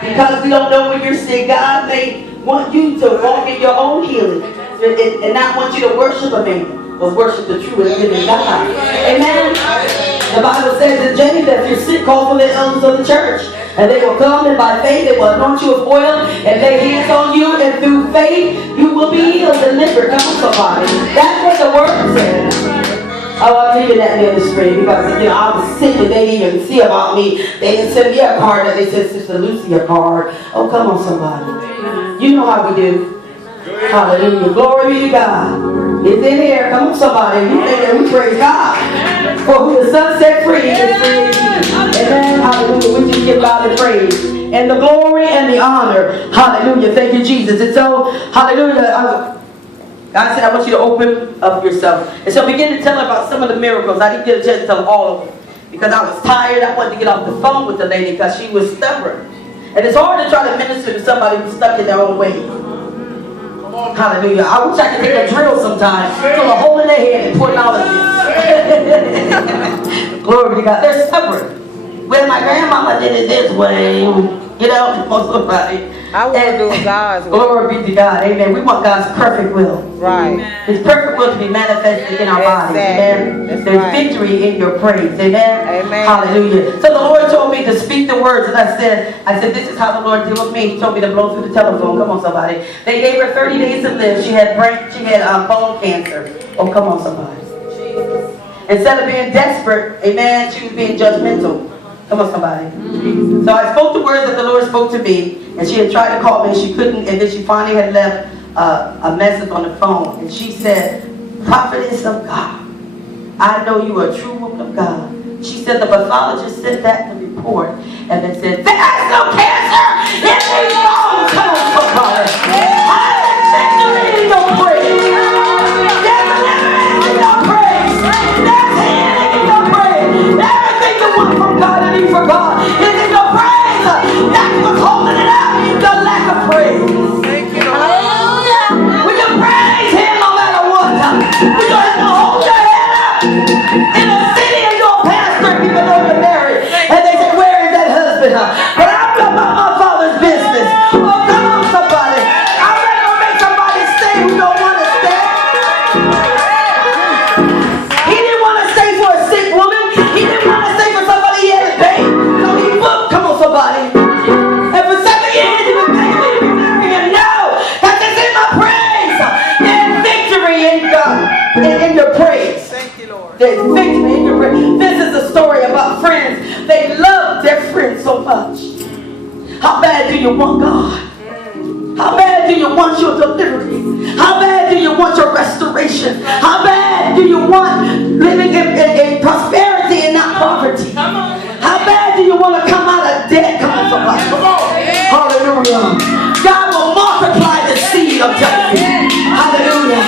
Because we don't know when you're sick, God may want you to walk in your own healing and not want you to worship a man, but worship the true and living God. Amen. The Bible says in James that if you're sick, call for the elders of the church, and they will come, and by faith they will anoint you with oil and lay hands on you, and through faith you will be healed, delivered. Come on, somebody. That's what the word says. Oh, I'm leaving that ministry because, I was sick and they didn't even see about me. They didn't send me a card. They sent Sister Lucy a card. Oh, come on, somebody. You know how we do. Hallelujah. Glory be to God. It's in here. Come on, somebody. You think that we praise God. For who the Son set free is free indeed. Amen. Hallelujah. We just give God the praise and the glory and the honor. Hallelujah. Thank you, Jesus. And so, hallelujah. God said, I want you to open up yourself. And so I began to tell her about some of the miracles. I didn't get a chance to tell all of them because I was tired. I wanted to get off the phone with the lady because she was stubborn. And it's hard to try to minister to somebody who's stuck in their own way. Hallelujah. I wish I could take a drill sometimes, drill a hole in their head and pour it out of it. Glory to God. They're stubborn. Well, my grandmama did it this way. Most of I want to do God's will. Glory be to God. Amen. We want God's perfect will. Right. His perfect will to be manifested in our bodies. Amen. There's victory in your praise. Amen. Amen. Hallelujah. So the Lord told me to speak the words, and I said, this is how the Lord deal with me. He told me to blow through the telephone. Come on, somebody. They gave her 30 days to live. She had bone cancer. Oh, come on, somebody. Instead of being desperate, amen, she was being judgmental. Come on, somebody. So I spoke the words that the Lord spoke to me, and she had tried to call me, and she couldn't, and then she finally had left a message on the phone, and she said, Prophetess of God, I know you are a true woman of God. She said the pathologist sent back the report, and they said, there's no cancer in these bones. Come on, somebody. I victory in your praise. There's deliverance in your praise. There's healing in your praise. Everything you want from God and need for God is in your praise. That's what's holding it up, the lack of praise. Thank you, Lord. Hallelujah. We can praise Him no matter what. We don't have to hold your head up in a city and you're a pastor, people know you're married, and they say, where is that husband? But I'm about my Father's business. Oh, come on, somebody. I'm ready to make somebody stay who don't want to stay. He didn't want to stay for a sick woman. He didn't want to stay for somebody he had to pay. So he booked. Come on, somebody. And for 7 years he was begging me to be married. And no, that's just in my praise. There's victory in God, in your praise. Thank you, Lord. There's victory in your praise. This is a story about friends. They love their friends so much. How bad do you want God? How bad do you want your deliverance? How bad do you want your restoration? How bad do you want living in prosperity and not poverty? How bad do you want to come out of debt? Come on, somebody. Hallelujah. God will multiply the seed, I'm telling you. Hallelujah.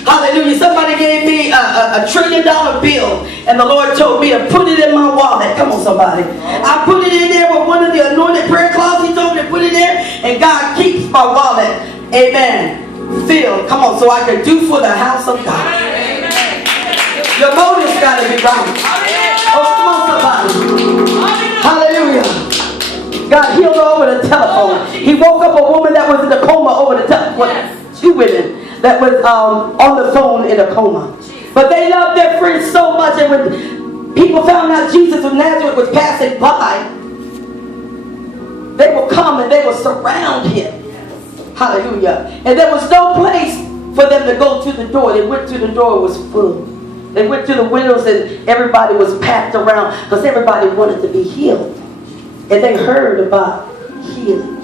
Hallelujah. Somebody gave me a $1 trillion bill, and the Lord told me to put it in my wallet. Come on, somebody. I put it in there with one of the anointed prayer cloths. He told me to put it there, and God keeps my wallet. Amen. Filled. Come on, so I can do for the house of God. Your motive's got to be right. Oh, come on, somebody. Hallelujah. God healed her over the telephone. He woke up a woman that was in a coma over the telephone. 2 women that was on the phone in a coma. But they loved their friends so much, and when people found out Jesus of Nazareth was passing by, they would come and they would surround him. Hallelujah. And there was no place for them to go to the door. They went to the door, it was full. They went to the windows and everybody was packed around because everybody wanted to be healed. And they heard about healing.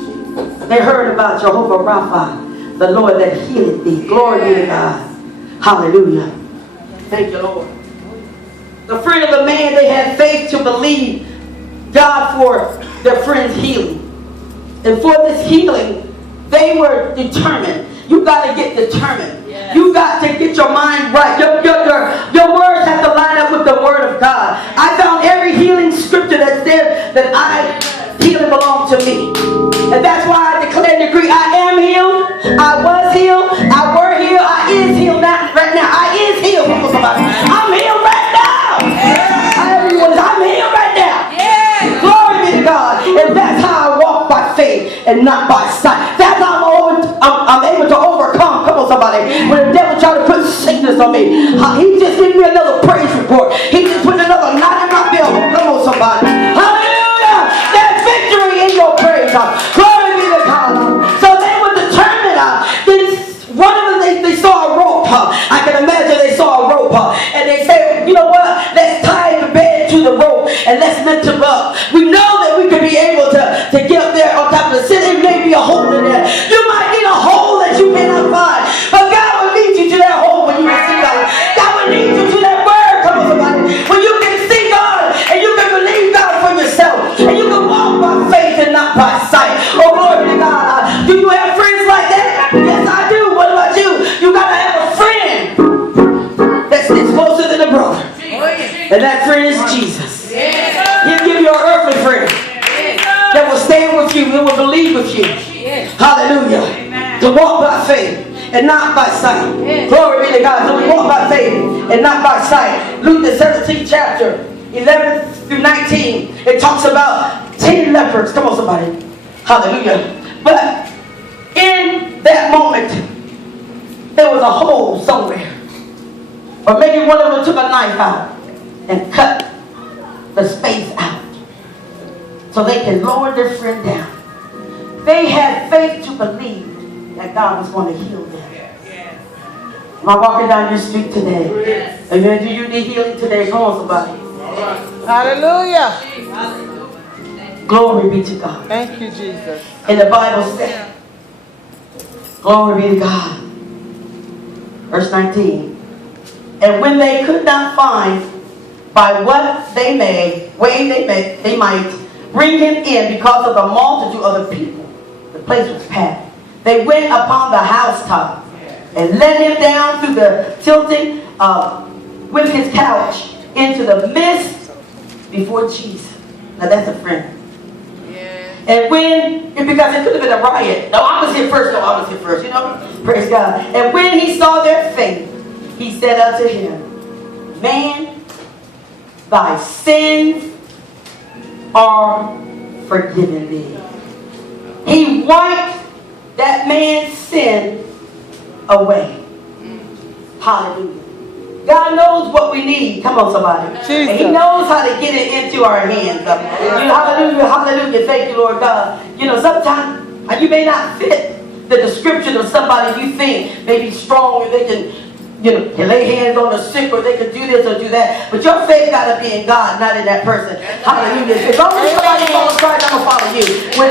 They heard about Jehovah Rapha, the Lord that healeth thee. Glory be to God. Hallelujah. Thank you, Lord. The friend of a man, they had faith to believe God for their friend's healing. And for this healing, they were determined. You got to get determined. Yes. You got to get your mind right. Your words have to line up with the word of God. I found every healing scripture that said that healing belonged to me. And that's why I declare and decree, I am healed. I was healed. I were healed. I is healed now. Right now. I is healed. I'm healed right now. Yeah. I'm healed right now. Yeah. Glory be to God. And that's how I walk by and not by sight. That's how I'm able to overcome. Come on, somebody. When the devil tried to put sickness on me, he just gave me another praise report. He just put another knot in my bill. Come on, somebody. Hallelujah. There's victory in your praise. Glory be to God. So they were determined. One of them, they saw a rope. I can imagine they saw a rope. And they said, you know what? Let's tie the bed to the rope and let's lift him up. We know that we could be able to get up there on top of the city. There may be a hole in there. You might need a hole that you cannot find. But God will lead you to that hole when you can see God. God will lead you to that word. Come on, somebody. When you can see God and you can believe God for yourself. And you can walk by faith and not by sight. Oh, glory to God. Do you have friends like that? Yes, I do. What about you? You got to have a friend that sticks closer than a brother. And that friend is Jesus. He'll give you an earthly friend that will stand with you, that will believe with you. Hallelujah. To walk by faith and not by sight. Glory be to God. So we walk by faith and not by sight. Luke the 17th chapter, 11 through 19, it talks about 10 lepers. Come on, somebody. Hallelujah. But in that moment, there was a hole somewhere. Or maybe one of them took a knife out and cut the space out so they can lower their friend down. They had faith to believe that God was going to heal them. Am I walking down your street today? Amen. Do you need healing today? Come on, somebody. Hallelujah. Glory be to God. Thank you, Jesus. And the Bible says, glory be to God. Verse 19. And when they could not find by what they might bring him in because of the multitude of the people, the place was packed. They went upon the housetop and let him down through the tilting with his couch into the midst before Jesus. Now that's a friend. And because it could have been a riot. No, I was here first, you know. Praise God. And when he saw their faith, he said unto him, man, thy sins are forgiven thee. He wiped that man's sin away. Hallelujah. God knows what we need. Come on, somebody. Jesus. And he knows how to get it into our hands. Hallelujah, hallelujah. Thank you, Lord God. You know, sometimes you may not fit the description of somebody you think may be strong and they can, can lay hands on the sick or they can do this or do that. But your faith got to be in God, not in that person. Hallelujah. As long as somebody follows Christ, I'm going to follow you. When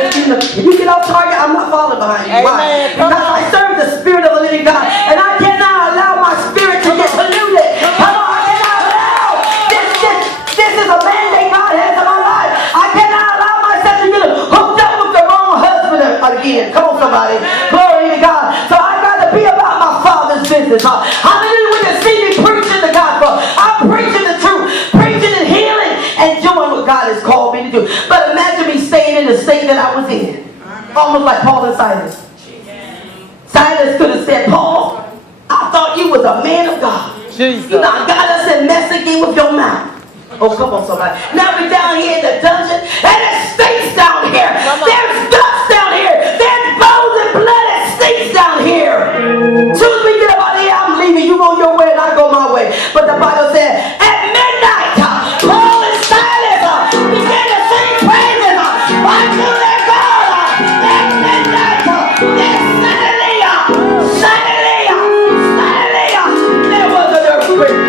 you get off target, I'm not following behind you. Why? Because I serve the Spirit of the living God. And I cannot allow my spirit to get polluted. Come on, I cannot allow. This is a mandate God has in my life. I cannot allow myself to get hooked up with the wrong husband again. Come on, somebody. Glory to God. So I got to be about my Father's business. Hallelujah. When you see me preaching the gospel, I'm preaching the truth, preaching and healing and doing what God has called me to do. But imagine me staying in the state that I was in. Almost like Paul and Silas. Silas could have said, Paul, I thought you was a man of God. Jesus. You know, God has said, mess again with your mouth. Oh, come on, somebody. Now we're down here in the dungeon, and it stinks down here. There's dust down here. There's bones and blood that stinks down here. Soon as we get up out here, I'm leaving. You go your way, and I go my way. But the Bible said, at midnight, Paul and Silas began to sing praises unto their God. At midnight, then suddenly, there was an earthquake.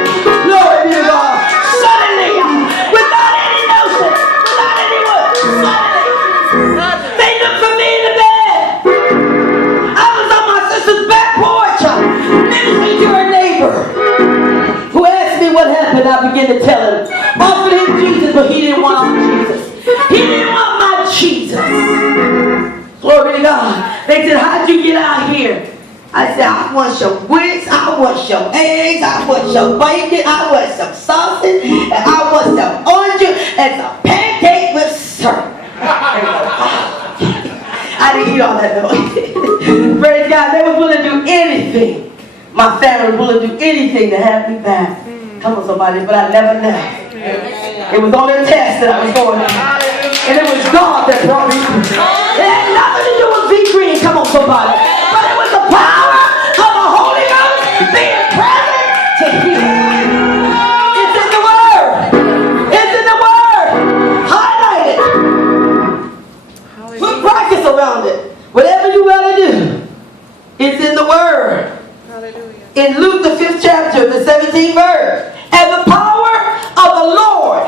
Glory be to God. Suddenly, without any notion, without any word, suddenly, they looked for me in the bed. I was on my sister's back porch, ministering to her neighbor, who asked me what happened. I began to tell him. Offered him Jesus, but he didn't want my Jesus. He didn't want my Jesus. Glory to God. They said, how'd you get out here? I said, I want some grits, I want some eggs, I want some bacon, I want some sausage, and I want some orange and some pancake with syrup. I didn't eat all that though. Praise God, they were willing to do anything. My family was willing to do anything to have me back. Come on, somebody, but I never left. It was on a test that I was going on. And it was God that brought me through. It had nothing to do Put practice around it. Whatever you gotta do, it's in the Word. Hallelujah. In Luke, the 5th chapter, the 17th verse. And the power of the Lord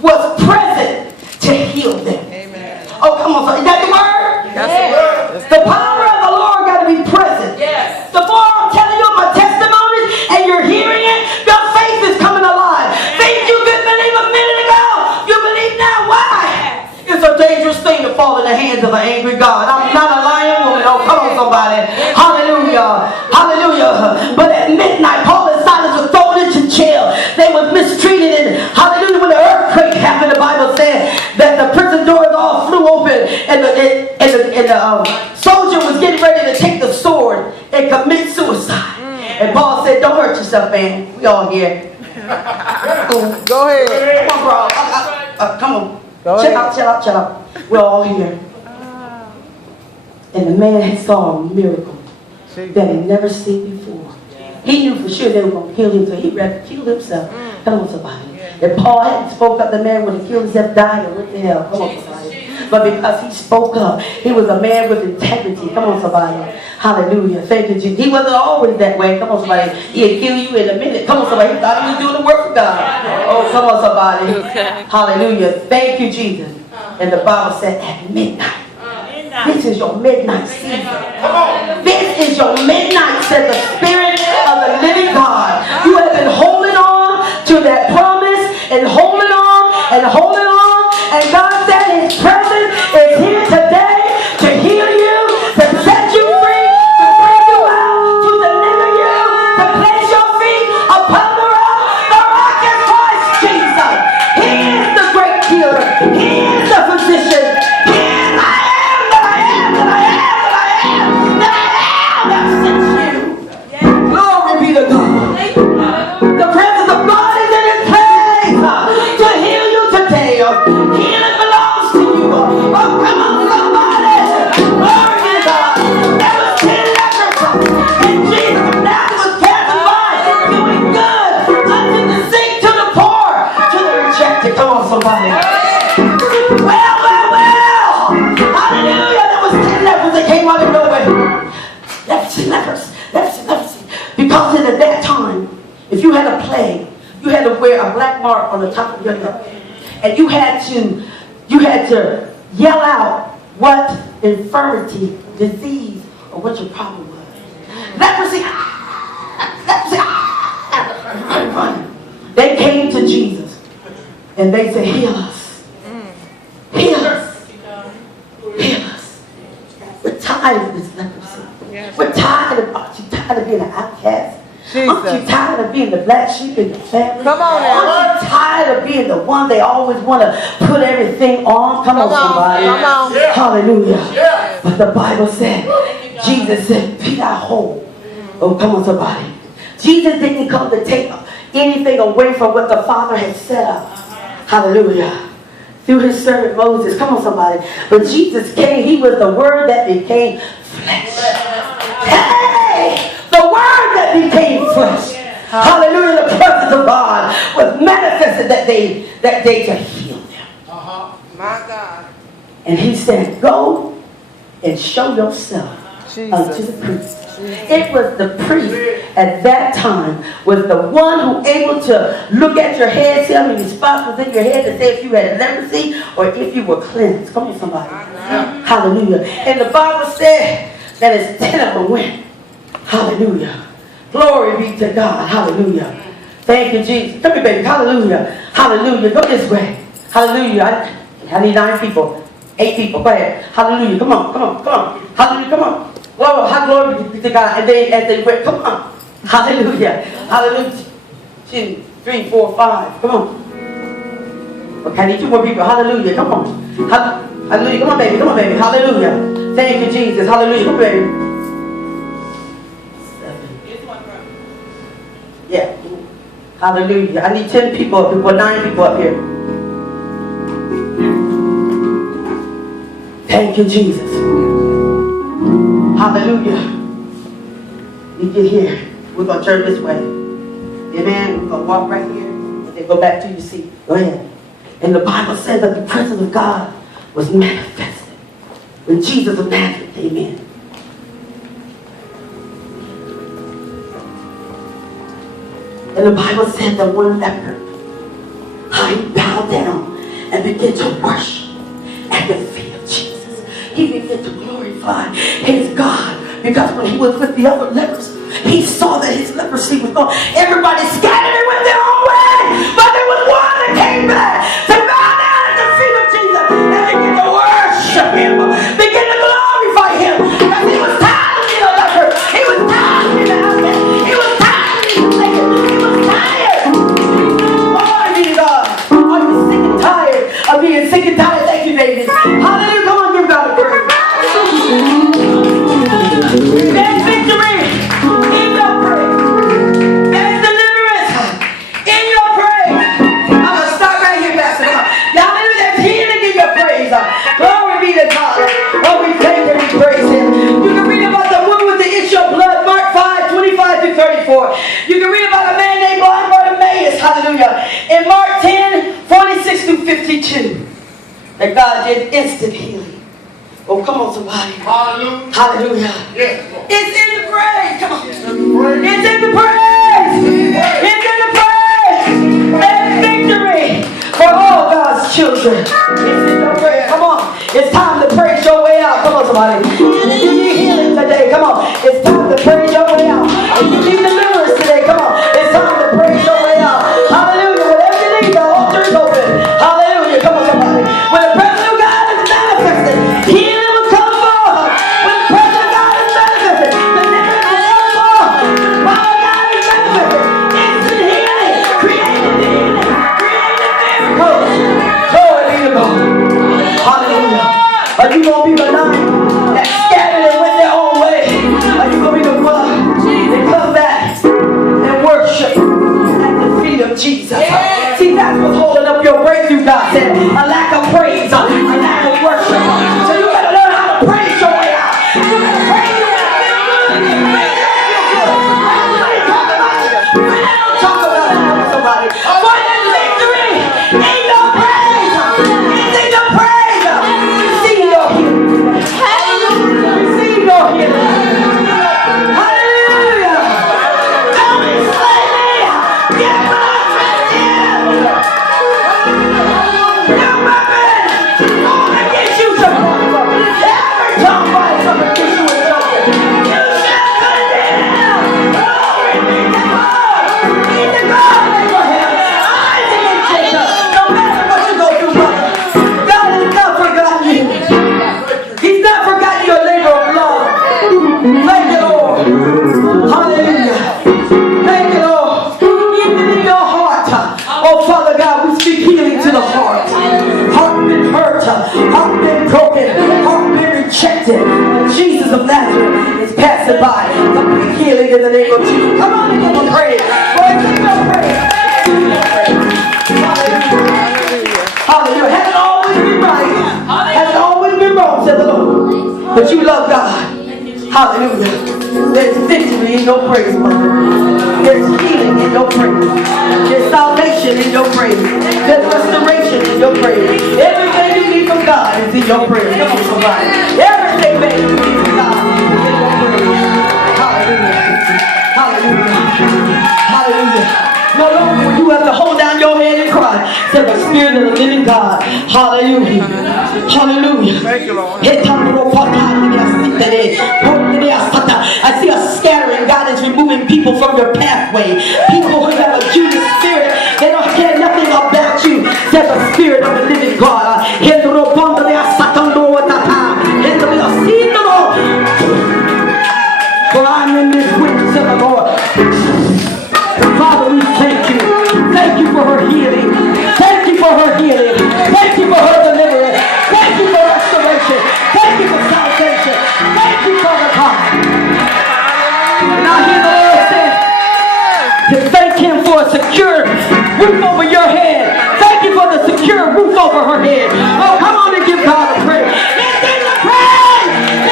was present to heal them. Amen. Oh, come on. Is that the Word? That's the word. The power of the Lord got to be present. Yes. The more I'm telling you my testimonies and you're hearing it, your faith is coming alive. Things you couldn't believe a minute ago, you believe now. Why? It's a dangerous thing to fall in the hands of an angry God. I'm not a lying woman. Oh, come on, somebody. Hallelujah. Hallelujah. But at midnight, Paul and Silas were thrown into jail. They were mistreated. And hallelujah, when the earthquake happened, the Bible said that the prison doors all flew open and the soldier was getting ready to take the sword and commit suicide. And Paul said, don't hurt yourself, man. We all here. Go ahead. Come on, bro. Come on. Go Chill ahead. out. We're all here. And the man had saw a miracle that he never seen before. He knew for sure they were going to kill him, so he rather kill himself. Come on, somebody. If Paul hadn't spoke up, the man would have killed himself, died, or what the hell? Come on, somebody. But because he spoke up, he was a man with integrity. Come on, somebody. Hallelujah. Thank you, Jesus. He wasn't always that way. Come on, somebody. He'd kill you in a minute. Come on, somebody. He thought he was doing the work of God. Oh, come on, somebody. Hallelujah. Thank you, Jesus. And the Bible said at midnight. This is your midnight season. This is your midnight, said the Spirit of the living God. You have been holding on to that promise and holding on and holding on. And God said His presence is here today to heal you, to set you free, to bring you out, to deliver you, to place your feet upon the rock. The rock is Christ Jesus. He is the great healer. He is the physician. He is Glory be to God. The presence of God is in His place to heal you today. Healing belongs to you. Oh, come on, somebody. Glory be to God. There was 10 lepers, and Jesus now was passing by, doing good unto the sick, to the poor, to the rejected. Come on, somebody. Well. Hallelujah. There was 10 lepers that came out of nowhere. Lepers. Because at that time, if you had a plague, you had to wear a black mark on the top of your lip. And you had to yell out what infirmity, disease, or what your problem was. Leprosy. They came to Jesus and they said, heal us. Heal us. Heal us. We're tired of this leprosy. Yes. We're tired of being an outcast. Jesus. Aren't you tired of being the black sheep in your family? Come on now. Aren't you tired of being the one they always want to put everything on? Come on, somebody. Come on. Yeah. Hallelujah. Yeah. But the Bible said, Jesus said, be thou whole. Oh, come on, somebody. Jesus didn't come to take anything away from what the Father had set up. Hallelujah. Through His servant Moses. Come on, somebody. But Jesus came. He was the Word that became flesh. Hey! The Word that became flesh. Hallelujah. The presence of God was manifested that day to heal them. My God. And He said, go and show yourself unto the priest. It was the priest at that time was the one who able to look at your head, tell me the spot was in your head, to say if you had leprosy or if you were cleansed. Come on, somebody. Hallelujah. And the Bible said that as 10 of them went. Hallelujah. Glory be to God. Hallelujah. Thank you, Jesus. Come here, baby. Hallelujah. Hallelujah. Go this way. Hallelujah. I need 9 people. 8 people. Go ahead. Hallelujah. Come on. Come on. Come on. Hallelujah. Come on. Glory be to God. And as they went, come on. Hallelujah. Hallelujah. 2, 3, 4, 5. Come on. Okay, I need 2 more people. Hallelujah. Come on. Hallelujah. Come on, baby. Come on, baby. Hallelujah. Thank you, Jesus. Hallelujah. Come on, baby. 7. Yeah. Hallelujah. I need 10 people up here. Well, 9 people up here. Thank you, Jesus. Hallelujah. We get here. We're going to turn this way. Amen. We're going to walk right here and then go back to your seat. Go ahead. And the Bible says that the presence of God was manifested. when Jesus of Nazareth came in. And the Bible said that one leper, he bowed down and began to worship at the feet of Jesus. He began to glorify his God, because when he was with the other lepers, he saw that his leprosy was gone. Everybody scattered and went their own way, but there was one that came back to bow down at the feet of Jesus and begin to worship him, begin to glorify him, because he was tired of being a leper. He was tired of being an outcast. He was tired of being naked. He was tired. Glory be to God. Are you sick and tired of being sick and tired? Thank you, David. Hallelujah. Come on, give God a praise. There's victory in your praise. There's deliverance in your praise. I'm going to stop right here, Pastor. Y'all know there's healing in your praise. Glory be to God. Oh, we thank and we praise him. You can read about the woman with the issue of blood, Mark 5:25-34. You can read about a man named Bartimaeus, hallelujah, in Mark 10:46-52. That God did instant healing. Oh, come on, somebody. Hallelujah. Hallelujah. Yes, Lord. It's in the praise. Come on. It's in the praise. It's in the praise. There's victory for all God's children. It's in the praise. Come on. It's time to praise your way out. Come on, somebody. If you need healing today, come on. It's time to praise your way out. If you need deliverance today, come on. It's time to praise your way out. Hallelujah. Whatever you need, the altar is open. Hallelujah. Come on, somebody. When the presence of God is manifested, healing will come forth. When the presence of God is manifested, deliverance will come forth. Power of God is manifested. Instant healing. Creative healing. Creative miracles. Glory be to God. Hallelujah. Are you going to be the nine that scattered and went their own way? Are you going to be the one that come back and worship at the feet of Jesus? See, that's what's holding up your breakthrough, God said. A lack of praise, a lack of worship. So you better learn how to praise your way out. You better praise your way out. Praise your way out. Talk about it. Somebody. For there's victory in your praise. It's in your praise. Receive your healing. Receive your healing. Hallelujah. Don't enslave me. Get what I trust in. Your weapon. All against you shall prosper. Every tongue rise up against you in judgment. You shall condemn. Glory be to God. Be to God of Abraham, Isaac, and Jacob. No matter what you go through, brother, God has not forgotten you. He's not forgotten your labor of love. Thank you, Lord. Hallelujah. Thank you, Lord. Even in your heart, oh Father God, we speak healing to the heart. Heart been hurt, heart been broken, heart been rejected. But Jesus of Nazareth is passing by. Complete healing in the name of Jesus. Come on and give him praise. Lord, give him praise. Hallelujah. Hallelujah. Hasn't always been right. Hasn't always been wrong, said the Lord. But you love God. Hallelujah. There's victory in your praise, mother. There's healing in your praise. There's salvation in your praise. There's restoration in your praise. Everything you need from God is in your praise. Come on, somebody. Everything that you need from God is in your praise. Hallelujah. Hallelujah. Hallelujah. No longer will you have to hold down your head and cry. Said the Spirit of the living God. Hallelujah. Hallelujah. Thank you, Lord. I see a scattering. God is removing people from your pathway. People who have a Judas spirit. They don't care nothing about you. Said the Spirit of the living God. For I'm in this witness of the Lord. Father, we thank you. Thank you for her healing. Thank you for her healing. Thank you for her deliverance. Thank you for restoration. Thank you for salvation. Thank you for the God. And I hear the Lord say to thank him for a secure roof over your head. Thank you for the secure roof over her head. Oh, come on and give God a praise. It's in the praise.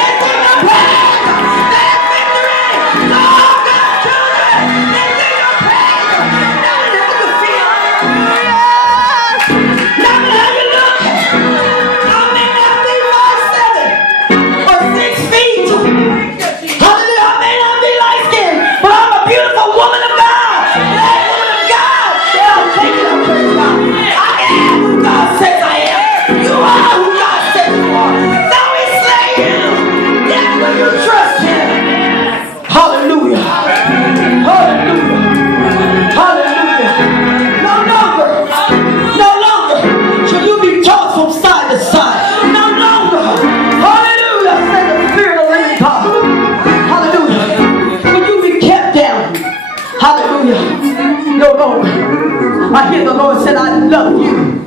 I hear the Lord said, I love you.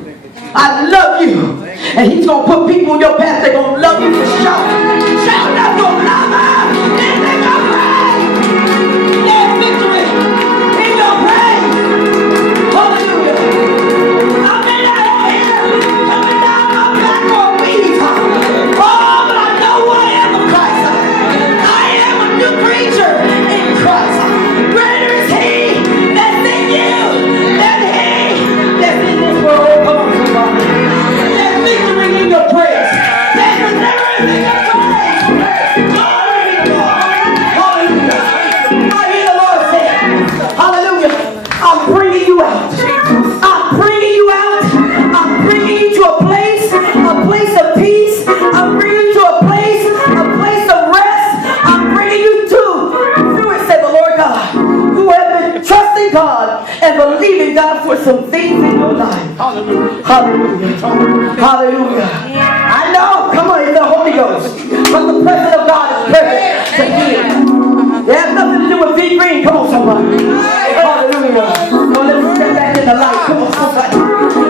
I love you. And he's going to put people in your path that are going to love you for shout. Shout out your lover. And they go praise. There's victory in your praise. Hallelujah. I may not hear coming down my back or weeds. Oh, but I know who I am in Christ. I am a new creature in Christ. Greater is he that's in you than he that's in this world. Come on, somebody. There's victory in your praise. There's deliverance in your praise. Glory to God. Hallelujah. I hear the Lord say, hallelujah. I'm bringing you out. I'm bringing you out. I'm bringing you to a place of peace. I'm bringing you to a place of rest. I'm bringing you through it, said the Lord God. You have been trusting God and believing God for some things in your life. Hallelujah. Hallelujah. Hallelujah. I know. Come on, it's the Holy Ghost. But the presence of God is perfect to heal. It has nothing to do with V Green. Come on, somebody. Hallelujah. So let's step back in the light. Come on, somebody.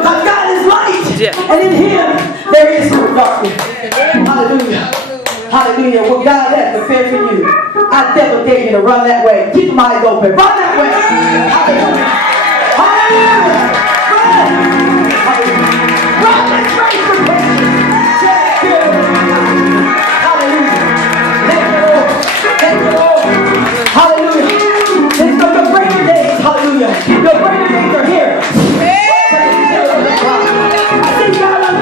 God is light. And in him there is no darkness. Hallelujah. Hallelujah. What God has prepared for you, I never dare you to run that way. Keep my eyes open. Run that way. Hallelujah. Hallelujah. Run. Hallelujah. Run that race for hallelujah. Thank you, Lord. Thank you, Lord. Hallelujah. It's the greater days. Hallelujah. The greater days are here. I think God, I'm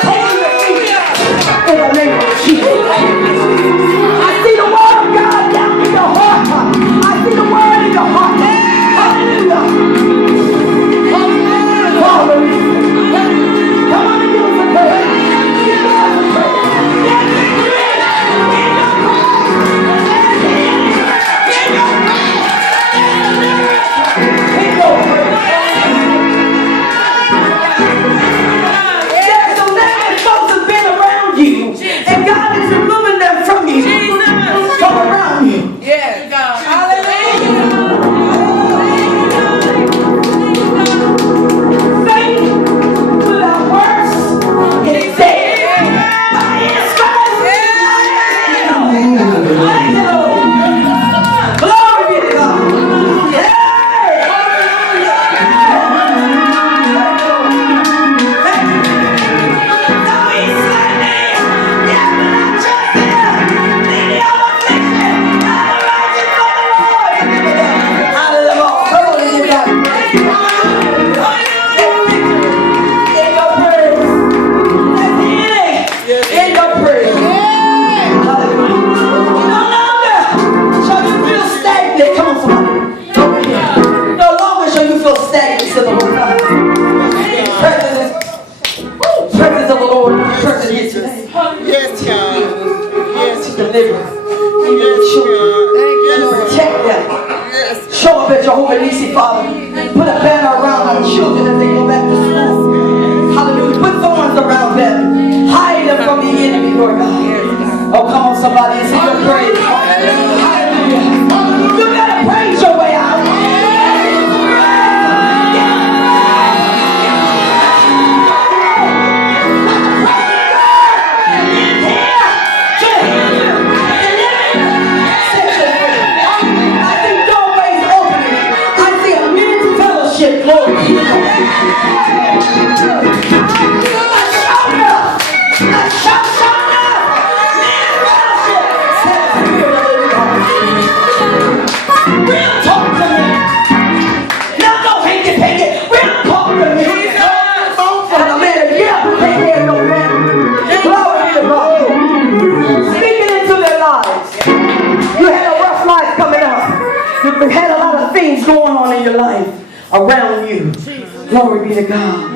taking your feet in the name of Jesus. I see the word of God down in your heart. I see the word in your heart. Hallelujah. Hallelujah. Come on and give us a prayer. Give us a prayer. There's victory in your prayer. There's healing in your prayer. There's deliverance in your prayer. There's some negative folks have been around you, and God is removing them from you, from around you. Yes, God. Hallelujah. Faith without works is dead. By His stripes I am healed. Thank you, Lord. Glory be to God. Yeah. Presence of the Lord, presence here today. Yes, God. Yes, Deliverance. Even the children. Protect them. Show up at Jehovah Nissi, Father. Put a banner around our children as they go back to school. Hallelujah. Put thorns around them. Hide them from the enemy, Lord God. Oh, come on, somebody. It's in your praise. Hallelujah. You gotta praise your way out. Had a lot of things going on in your life around you. Glory be to God.